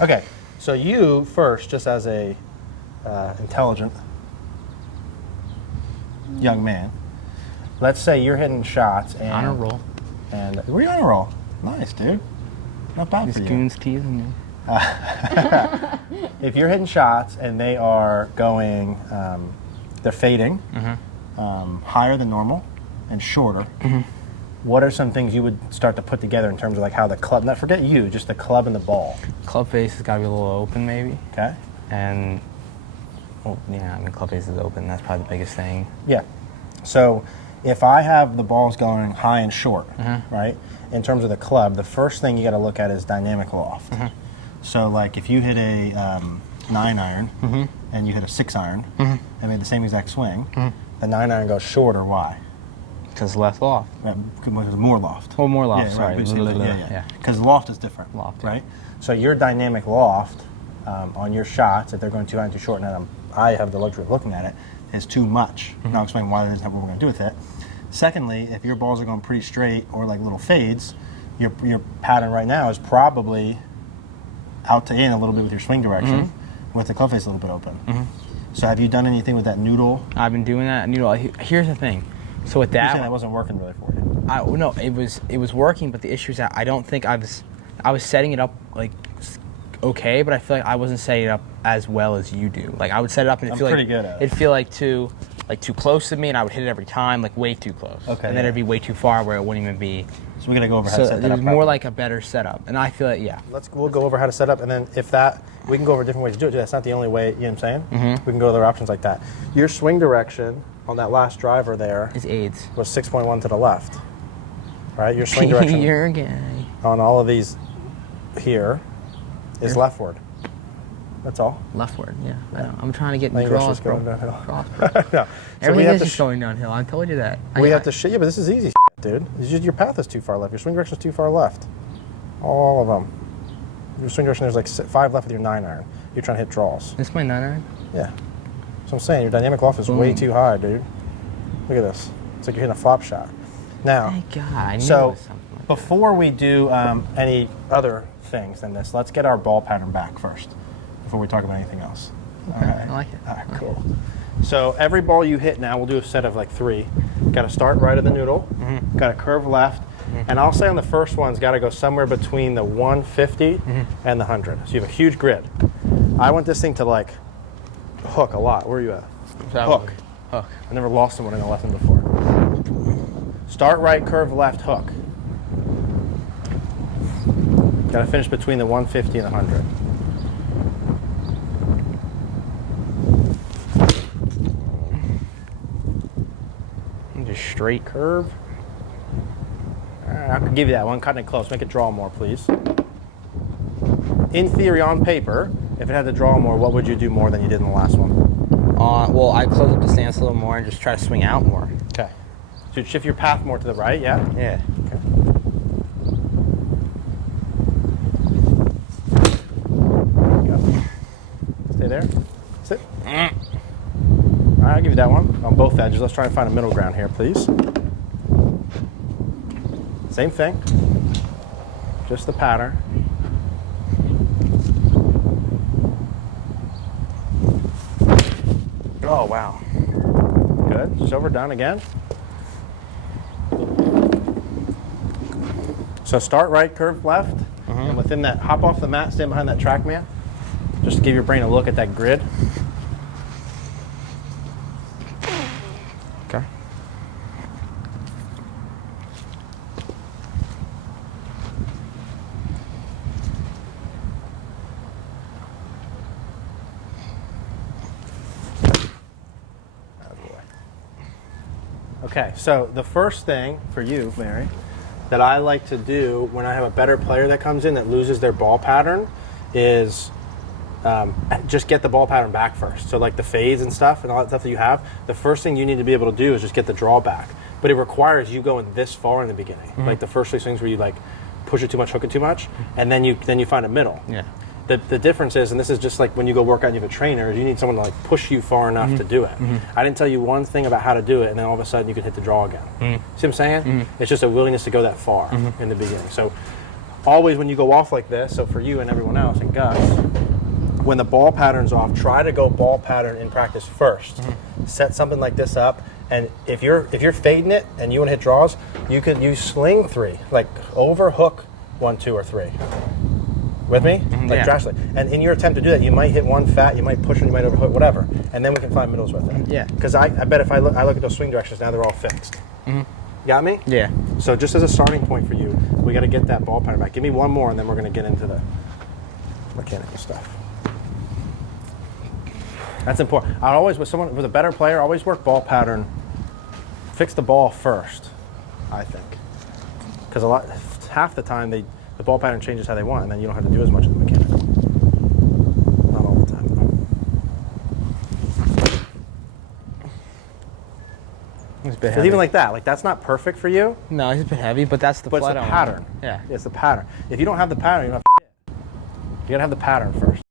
Okay, so you first, just as a intelligent young man, let's say you're hitting shots and On a roll. And were you on a roll? Nice, dude. Not bad for you. These goons teasing me. If you're hitting shots and they are going, they're fading higher than normal and shorter, what are some things you would start to put together in terms of like how the club, not forget you, just the club and the ball? Club face has got to be a little open, maybe. Okay. And, well, yeah, I mean, club face is open. That's probably the biggest thing. Yeah. So if I have the balls going high and short, right, in terms of the club, the first thing you got to look at is dynamic loft. So like if you hit a 9-iron and you hit a 6-iron and made the same exact swing, the 9-iron goes shorter. Why? Because less loft. Because more loft. Oh, more loft, Yeah, sorry. right. Yeah. Because loft is different. Loft, right? So your dynamic loft on your shots, if they're going too high and too short, and I have the luxury of looking at it, is too much. And I'll explain why that is and what we're going to do with it. Secondly, if your balls are going pretty straight or like little fades, your pattern right now is probably out to in a little bit with your swing direction, with the club face a little bit open. So have you done anything with that noodle? I've been doing that noodle. Here's the thing. So with that, that wasn't working really for you. No, it was working, but the issue is that I don't think I was setting it up like okay, but I feel like I wasn't setting it up as well as you do. Like I would set it up and it'd feel like too close to me, and I would hit it every time, like way too close. Okay. And then it'd be way too far where it wouldn't even be. So we're gonna go over how to set that up. It was more like a better setup, and I feel like We'll go over how to set up, and then if that we can go over different ways to do it. That's not the only way. You know what I'm saying? We can go other options like that. Your swing direction on that last driver there is aids. Was 6.1 to the left. Right? Your swing direction You're a guy. on all of these here is leftward. That's all. Leftward, yeah. I know. I'm trying to get in draws, going bro. downhill. No. So Everything is just going downhill. I told you that. We have to yeah, but this is easy, dude. It's just your path is too far left. Your swing direction is too far left. All of them. Your swing direction, there's like 5 left with your 9-iron. You're trying to hit draws. This is my 9-iron? Yeah. So I'm saying your dynamic loft is way too high, dude. Look at this. It's like you're hitting a flop shot. Now, thank God, I knew it was something like before we do any other things than this, let's get our ball pattern back first before we talk about anything else. Okay, all right. I like it. All right, cool. So every ball you hit now, we'll do a set of like 3. Got to start right of the noodle. Got to curve left. And I'll say on the first one's got to go somewhere between the 150 and the 100. So you have a huge grid. I want this thing to like hook a lot. Where are you at? Hook. Hook. I never lost someone in a lesson before. Start right, curve left, hook. Got to finish between the 150 and the 100. Just straight curve. I can give you that one. Cutting it close. Make it draw more, please. In theory, on paper, if it had to draw more, what would you do more than you did in the last one? Well, I'd close up the stance a little more and just try to swing out more. Okay. So you'd shift your path more to the right, yeah? Yeah. Okay. Go. Stay there. Sit. All right, I'll give you that one on both edges. Let's try and find a middle ground here, please. Same thing. Just the pattern. Oh, wow. Good. Just overdone again. So start right, curve left, and within that, hop off the mat, stand behind that track man, just to give your brain a look at that grid. Okay. Okay, so the first thing for you, Mary, that I like to do when I have a better player that comes in that loses their ball pattern is just get the ball pattern back first. So like the fades and stuff and all that stuff that you have, the first thing you need to be able to do is just get the draw back. But it requires you going this far in the beginning. Like the first 3 swings where you like push it too much, hook it too much, and then you find a middle. Yeah. The difference is, and this is just like when you go work out and you have a trainer, you need someone to like push you far enough to do it. I didn't tell you one thing about how to do it, and then all of a sudden you could hit the draw again. See what I'm saying? It's just a willingness to go that far in the beginning. So always when you go off like this, so for you and everyone else and Gus, when the ball pattern's off, try to go ball pattern in practice first. Set something like this up, and if you're fading it and you want to hit draws, you could use sling 3, like over hook 1, 2, or 3. With me? Like drastically. And in your attempt to do that, you might hit one fat, you might push it, you might overhook, whatever. And then we can find middles with it. Yeah. Because I bet if I look at those swing directions, now they're all fixed. Got me? Yeah. So just as a starting point for you, we got to get that ball pattern back. Give me one more, and then we're going to get into the mechanical stuff. That's important. I always, with a better player, always work ball pattern. Fix the ball first, I think. Because half the time, the ball pattern changes how they want, and then you don't have to do as much of the mechanical. Not all the time, though. It's a bit heavy. Even like that, like that's not perfect for you. No, it's a bit heavy, but that's the But it's the pattern. Yeah. It's the pattern. If you don't have the pattern, you don't have you gotta have the pattern first.